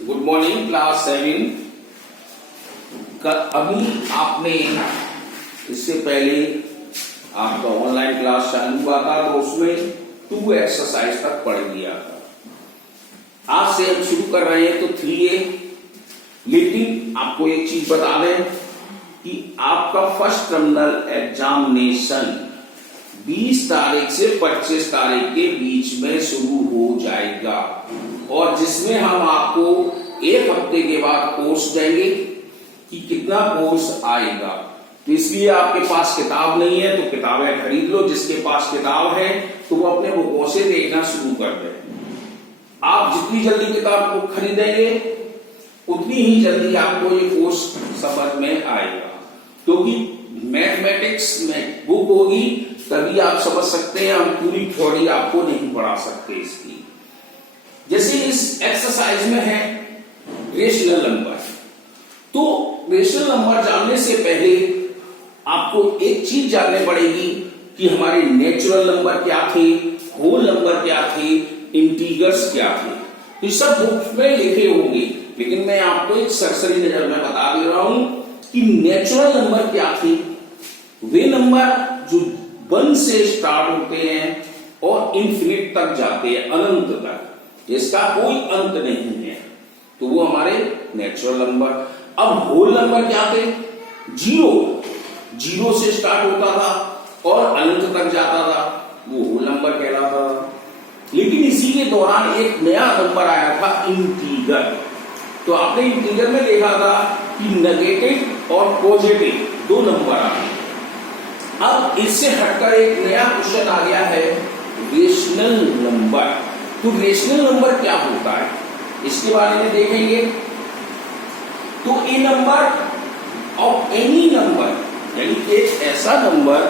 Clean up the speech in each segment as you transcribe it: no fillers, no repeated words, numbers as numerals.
Good morning class 7। अभी आपने इससे पहले आपका ऑनलाइन क्लास चालू हुआ था तो उसमें 2 एक्सरसाइज तक पढ़ लिया था। आज से हम शुरू कर रहे हैं तो 3A। लेकिन आपको एक चीज बता दें कि आपका फर्स्ट टर्मिनल एग्जामिनेशन 20 तारीख से 25 तारीख के बीच में शुरू हो जाएगा और जिसमें हम आपको एक हफ्ते के बाद कोर्स देंगे कि कितना कोर्स आएगा। तो इसलिए आपके पास किताब नहीं है तो किताबें खरीद लो, जिसके पास किताब है तो वो अपने बुकों से देखना शुरू कर दे। आप जितनी जल्दी किताब को खरीदेंगे उतनी ही जल्दी आपको ये कोर्स समझ में आएगा, क्योंकि मैथमेटिक्स में बुक होगी तभी आप समझ सकते हैं। हम पूरी थ्योरी आपको नहीं पढ़ा सकते इसकी। जैसे इस एक्सरसाइज में है रेशनल नंबर, तो रेशनल नंबर जानने से पहले आपको एक चीज जाननी पड़ेगी कि हमारे नेचुरल नंबर क्या थे, होल नंबर क्या थे, इंटीजर्स क्या थे। तो ये सब बुक में लिखे होंगे, लेकिन मैं आपको एक सरसरी नजर में बता दे रहा हूं कि नेचुरल नंबर क्या थे। वे नंबर जो 1 से स्टार्ट होते हैं और इंफिनिट तक जाते हैं, अनंत तक, जिसका कोई अंत नहीं है, तो वो हमारे नेचुरल नंबर। अब होल नंबर क्या थे? 0 से स्टार्ट होता था और अनंत तक जाता था, वो होल नंबर कहलाता था। लेकिन इसी के दौरान एक नया नंबर आया था, इंटीजर। तो आपने इंटीजर में देखा था कि नेगेटिव और पॉजिटिव 2 नंबर आए। अब इससे हटकर एक नया क्वेश्चन आ गया है, रेशनल नंबर। तो रेशनल नंबर क्या होता है इसके बारे में देखेंगे। तो ए नंबर ऑफ एनी नंबर, यानी एक ऐसा नंबर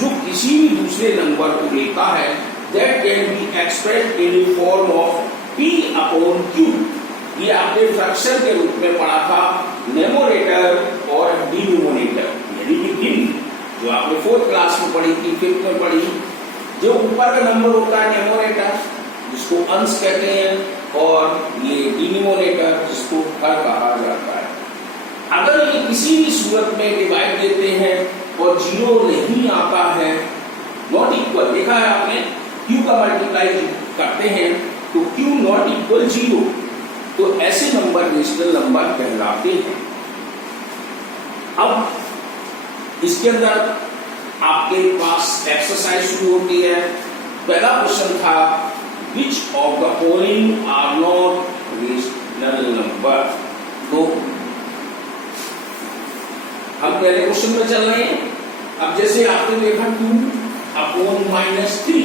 जो किसी भी दूसरे नंबर को लेता है, that can be expressed in form of P/Q। ये आपने फ्रैक्शन के रूप में पढ़ा था, न्यूमरेटर और डिनोमिनेटर, यानी कि भिन्न, जो आपने 4th क्लास में पढ़ी थी, 5th में पढ़ी। जो ऊपर का नंबर होता है न्यूमरेटर, जिसको अंश कहते हैं, और ये डिनोमिनेटर जिसको हर कहा जाता है। अगर ये किसी भी सूरत में डिवाइड देते हैं और 0 नहीं आता है, नॉट इक्वल, देखा है आपने, Q का मल्टीप्लाई करते हैं तो Q नॉट इक्वल 0, तो ऐसे नंबर रेशनल नंबर कहलाते हैं। अब इसके अंदर आपके पास एक्सरसाइज शुरू होती है। पहला क्वेश्चन था, which of the following are not rational number. तो हम पहले क्वेश्चन में चल रहे हैं। अब जैसे आपने देखा 2/-3,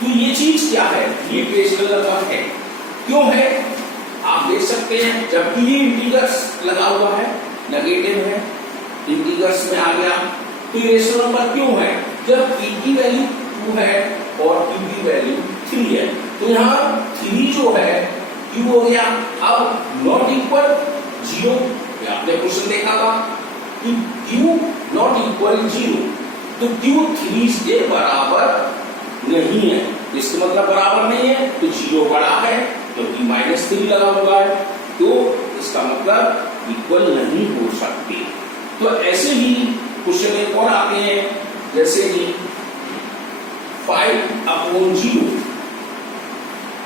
तो ये चीज क्या है? ये रेशनल नंबर है। क्यों है? आप देख सकते हैं, जबकि ये इंटीजर्स लगा हुआ है, नेगेटिव है, इंटीजर्स में आ गया, तो ये रेशनल नंबर क्यों है? जब E की वैल्यू 2 है और Q की वैल्यू 3 है, तो यहाँ 3 जो है Q हो गया। अब नॉट इक्वल 0, आपने क्वेश्चन देखा था कि Q नॉट इक्वल 0, तो Q 3 के बराबर नहीं है। इसका मतलब बराबर नहीं है तो 0 बड़ा है, क्योंकि -3 लगा हुआ है, तो इसका मतलब इक्वल नहीं हो सकते। तो ऐसे ही क्वेश्चन एक और आते हैं, जैसे कि 5/0।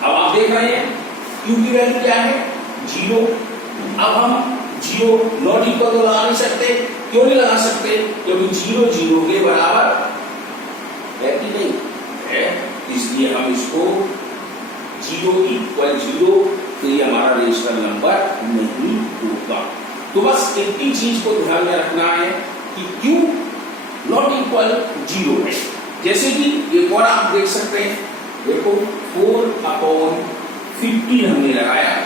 अब आप देख रहे हैं Q की वैल्यू क्या है? 0। अब हम 0 नॉट इक्वल तो लगा नहीं सकते। क्यों नहीं लगा सकते? क्योंकि 0 0 के बराबर है कि नहीं है, इसलिए हम इसको 0 = 0, तो ये हमारा रेशनल नंबर नहीं होगा। तो बस एक ही चीज को ध्यान में रखना है कि Q नॉट इक्वल 0 है। जैसे कि एक और आप देख सकते हैं, देखो 4/50 हमने लगाया,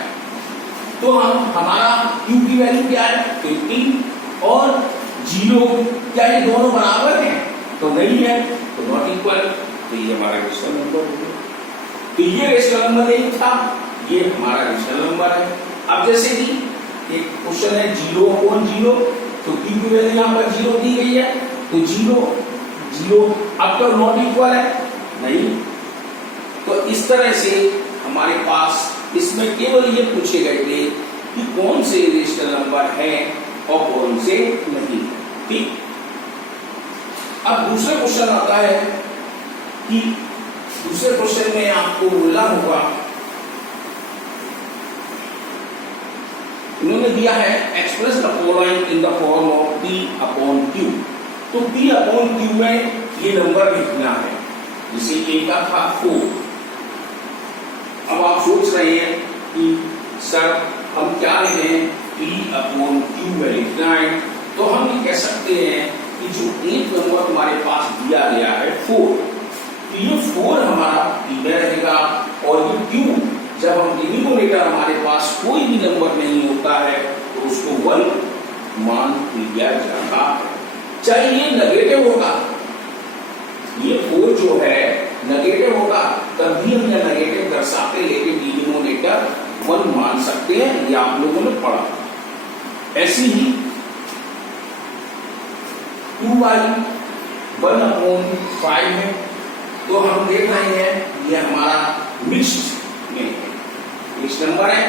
तो हमारा Q की वैल्यू क्या है? 15 और 0, क्या ये दोनों बराबर हैं? तो नहीं है, तो नॉट इक्वल, तो ये हमारा रेशनल नंबर हो गया। तो ये रेशनल नंबर नहीं था, ये हमारा रेशनल नंबर है। अब जैसे कि एक क्वेश्चन है 0/0, तो Q की वैल्यू यहाँ पर 0 दी गई है, तो 0 अब तो नॉट इक्वल है नहीं। तो इस तरह से हमारे पास इसमें केवल ये पूछे गए थे कि कौन से इरेशनल नंबर है और कौन से नहीं। ठीक, अब दूसरा क्वेश्चन आता है कि दूसरे क्वेश्चन में आपको बोलना होगा, इन्होंने दिया है express the following in the form of P upon Q। तो P अपॉन Q में ये नंबर लिखना है, जिसे A का था 4। अब आप सोच रहे हैं कि सर हम क्या लिखें, P अपॉन Q में लिखना है, तो हम ये कह सकते हैं कि जो एक नंबर हमारे पास दिया गया है 4, तो ये 4 हमारा P में रहेगा, और ये Q जब हम डिनोमिनेटर हमारे पास कोई भी नंबर नहीं होता है तो उसको 1 मान लिया जाता है, चाहे ये नेगेटिव होगा, ये 4 जो है नेगेटिव होगा तब भी हम यह नेगेटिव दर्शाते, लेकिन डिनोमिनेटर 1 मान सकते हैं, ये आप लोगों ने पढ़ा। ऐसी ही 2y 1/5 है, तो हम देख रहे हैं ये हमारा मिक्स्ड में है, मिक्स्ड नंबर है,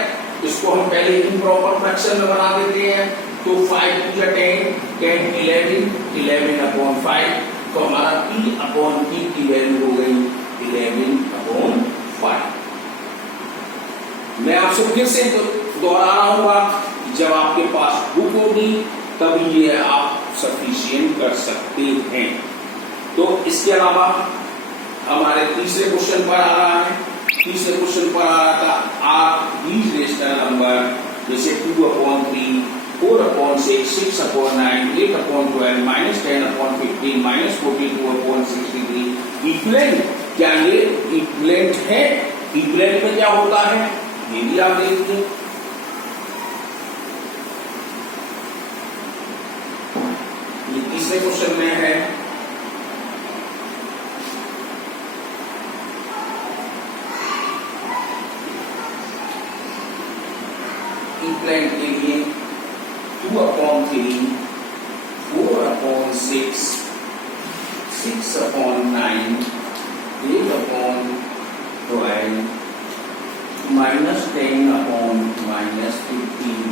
इसको हम पहले इम्प्रॉपर फ्रैक्शन में बना देते हैं। तो 5 2 10 10 11 11/5, तो हमारा P अपॉन Q की वैल्यू हो गई 11/5। मैं आपसे फिर से दोहरा रहा हूँ, जब आपके पास बुक होगी तब ये आप सफिशिएंट कर सकते हैं। तो इसके अलावा हमारे तीसरे क्वेश्चन पर आ रहा है, तीसरे क्वेश्चन पर आ रहा था आर दीज रेशनल नंबर, जैसे 2/3 4/6 6/9 8/12 -10/15 -42/63 इक्विवेलेंट। क्या ये इक्विवेलेंट है? इक्विवेलेंट में क्या होता है ये भी आप देखिए। ये तीसरे क्वेश्चन में है, इक्विवेलेंट के लिए 2/3 4/6 6/9 8/12 -10/-15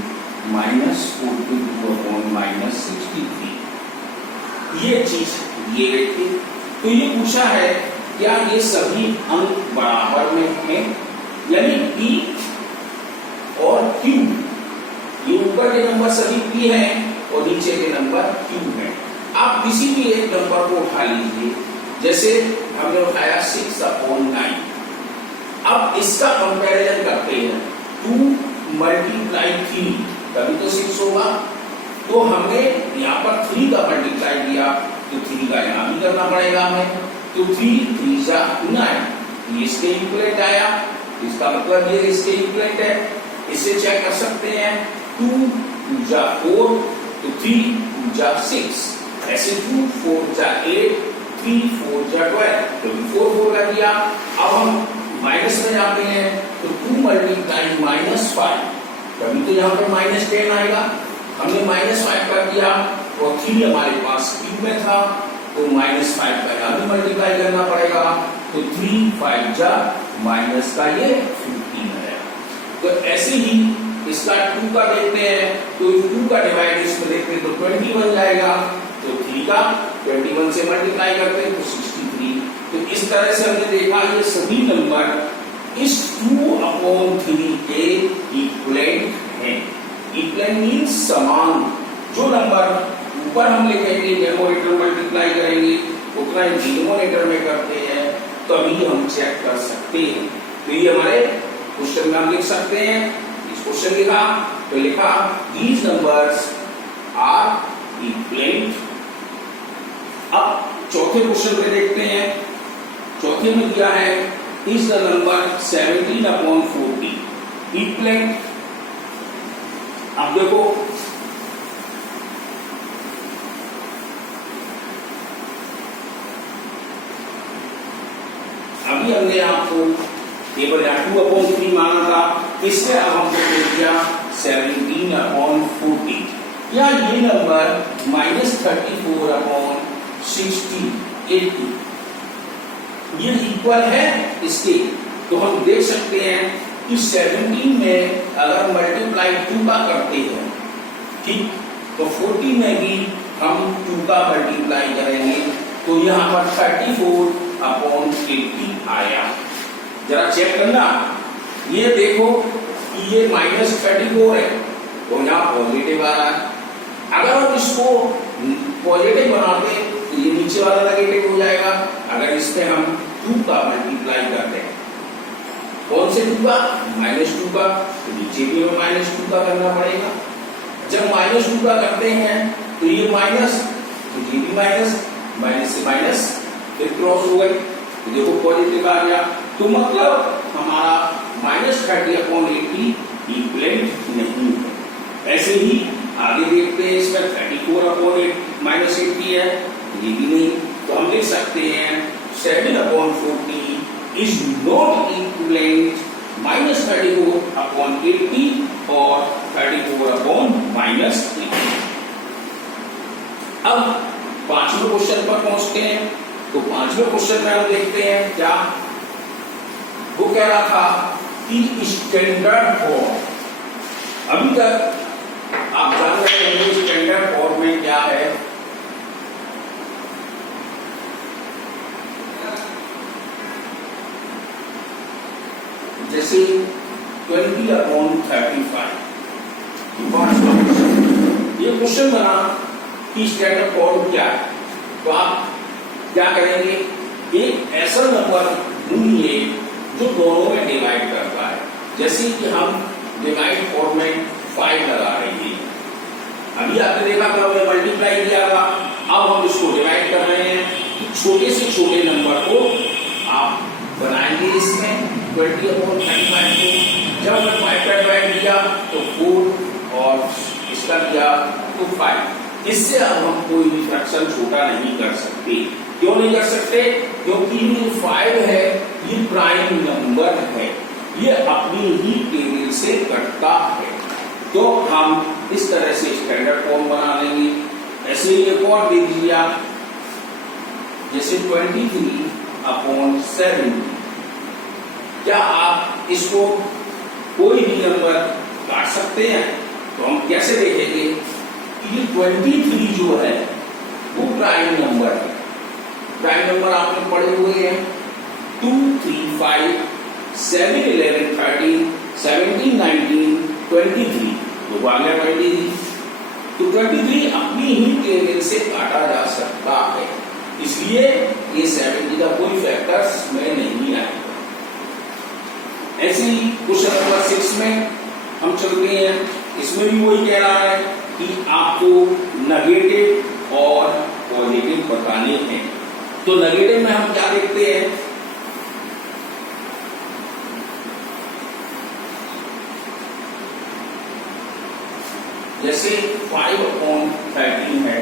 -42/-63 ये चीज ये गई थी। तो ये पूछा है क्या ये सभी अंक बराबर में हैं, यानी P और Q, ये ऊपर के नंबर सभी P हैं और नीचे के नंबर Q हैं। आप किसी भी एक नंबर को उठा लीजिए, जैसे हमने उठाया 6/9। अब इसका कंपैरिजन करते हैं, 2 × 3 तभी तो 6 होगा, तो हमने यहाँ पर 3 का मल्टीप्लाई किया तो 3 का यहाँ भी करना पड़ेगा हमें, तो 3 3 जा 9, ये इसके इक्विवेलेंट आया, इसका मतलब ये इसके इक्विवेलेंट है। इसे चेक कर सकते हैं, 2 2 जा 4 तो 3 2 जा 6, ऐसे 2 4 जा 8 3 4 जा 12, तो 4 4 कर दिया। अब हम माइनस में जाते हैं तो 2 × -5, तभी तो यहाँ पे -10 आएगा, हमने -5 कर दिया और 3 हमारे पास क्यूब में था, तो -5 का यहाँ भी मल्टीप्लाई करना पड़ेगा, तो 3 5 जा माइनस का ये 15 है। तो ऐसे ही इसका 2 का देखते हैं, तो 2 का डिवाइड इसमें देखते हैं तो 20 बन जाएगा, तो 3 का 21 से मल्टीप्लाई करते हैं तो 63। तो इस तरह से हमने देखा ये सभी नंबर इस 2/3 के इक्विवेलेंट हैं। इक्विवेलेंट मींस समान, जो नंबर ऊपर हम लिखेंगे डिनोमिनेटर मल्टीप्लाई करेंगे उतना ही डिनोमिनेटर में करते हैं, तभी हम चेक कर सकते हैं। तो ये हमारे क्वेश्चन में हम लिख सकते हैं, इस क्वेश्चन लिखा तो लिखा दीज नंबर्स आर इक्विवेलेंट। अब चौथे क्वेश्चन पे देखते हैं, चौथे में दिया है इज द नंबर 17/40 इक्विवेलेंट। अब देखो अभी हमने आपको केवल 2/3 माना था, इससे अब हमको दे दिया 17/40। क्या ये नंबर -34/60 80 ये इक्वल है इसके? तो हम देख सकते हैं कि 17 में अगर मल्टीप्लाई 2 का करते हैं, ठीक, तो 40 में भी हम 2 का मल्टीप्लाई करेंगे, तो यहाँ पर 34/80 आया। जरा चेक करना, ये देखो कि ये -34 है, तो यहाँ पॉजिटिव आ रहा है। अगर हम इसको पॉजिटिव बनाते तो ये नीचे वाला नेगेटिव हो जाएगा। अगर इससे हम 2 का मल्टीप्लाई करते हैं, कौन से 2 का? -2 का, तो नीचे भी हमें -2 का करना पड़ेगा। जब -2 का करते हैं तो ये माइनस, तो ये भी माइनस, माइनस से माइनस फिर क्रॉस हो गई, तो देखो पॉजिटिव आ गया। तो मतलब हमारा -30/80 इक्विवेलेंट नहीं है। ऐसे ही आगे देखते हैं, इसमें 34/80 है, ये भी नहीं, तो हम लिख सकते हैं 7/40 इज नॉट इक्विवेलेंट -34/80 और 34/-80। अब पांचवें क्वेश्चन पर पहुंचते हैं। तो पांचवें क्वेश्चन में हम देखते हैं क्या वो कह रहा था कि स्टैंडर्ड फॉर्म, अभी तक आप जान रहे हैं स्टैंडर्ड फॉर्म में क्या है। जैसे 20/35, ये क्वेश्चन बना कि स्टैंडर्ड फॉर्म क्या है, तो आप क्या करेंगे, एक ऐसा नंबर ढूंढिए जो दोनों में डिवाइड करता है। जैसे कि हम डिवाइड फॉर्म में 5 लगा रहे हैं, अभी आपने देखा था हमने मल्टीप्लाई किया था, अब हम इसको डिवाइड कर रहे हैं। छोटे से छोटे नंबर को आप बनाएंगे इसमें 20/35 को। जब मैं 5 का डिवाइड किया तो 4 और इसका किया तो 5। इससे अब हम कोई भी फ्रैक्शन छोटा नहीं कर सकते। क्यों नहीं कर सकते? क्योंकि ये 5 है, ये प्राइम नंबर है, ये अपनी ही टेबल से कटता है। तो हम इस तरह से स्टैंडर्ड फॉर्म बना लेंगे। ऐसे ही एक और देख लीजिए आप, जैसे 23/70। क्या आप इसको कोई भी नंबर काट सकते हैं? तो हम कैसे देखेंगे कि ये 23 जो है वो प्राइम नंबर है। प्राइम नंबर आपने पढ़े हुए हैं 2, 3, 5, 7, 11, 13, 17, 19, 23, तो आ गया 23। तो 23 अपनी ही टेबल से काटा जा सकता है, इसलिए ये 70 का कोई फैक्टर में नहीं आएगा। ऐसे ही क्वेश्चन नंबर 6 में हम चलते हैं। इसमें भी वही कह रहा है कि आपको नेगेटिव और पॉजिटिव बताने हैं। तो नेगेटिव में हम क्या देखते हैं, जैसे 5/13 है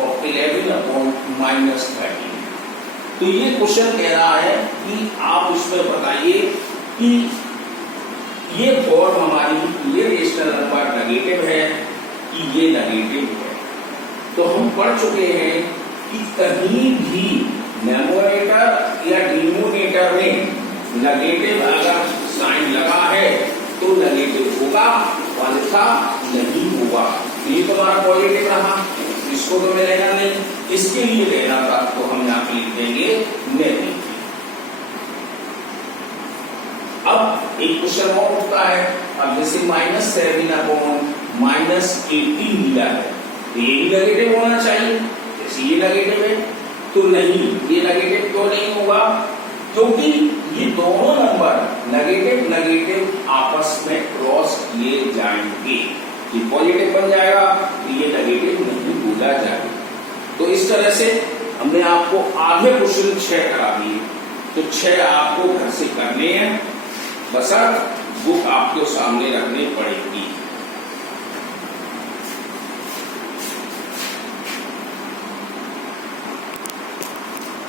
और 11/-13। तो ये क्वेश्चन कह रहा है कि आप इसमें बताइए कि ये फॉर्म हमारी, ये रेशनल नंबर नेगेटिव है कि ये नेगेटिव है। तो हम पढ़ चुके हैं कि कहीं भी न्यूमरेटर या डिनोमिनेटर में नेगेटिव अगर साइन लगा है तो नेगेटिव होगा, अन्यथा नहीं होगा। ये तो हमारा पॉजिटिव रहा, इसको तो मैं लेना नहीं, इसके लिए लेना था, तो हम यहाँ पे लिख देंगे नेगेटिव। अब एक क्वेश्चन और उठता है, अब जैसे -7/-80 मिला है, तो ये भी नेगेटिव होना चाहिए। जैसे ये नेगेटिव है तो नहीं, ये नेगेटिव क्यों नहीं होगा? क्योंकि ये दोनों नंबर नेगेटिव नेगेटिव आपस में क्रॉस किए जाएंगे, ये पॉजिटिव बन जाएगा, तो ये नेगेटिव नहीं बोला जाएगा। तो इस तरह से हमने आपको आधे क्वेश्चन 6 करा दिए, तो 6 आपको घर से करने हैं, बस बुक आपके सामने रखनी पड़ेगी।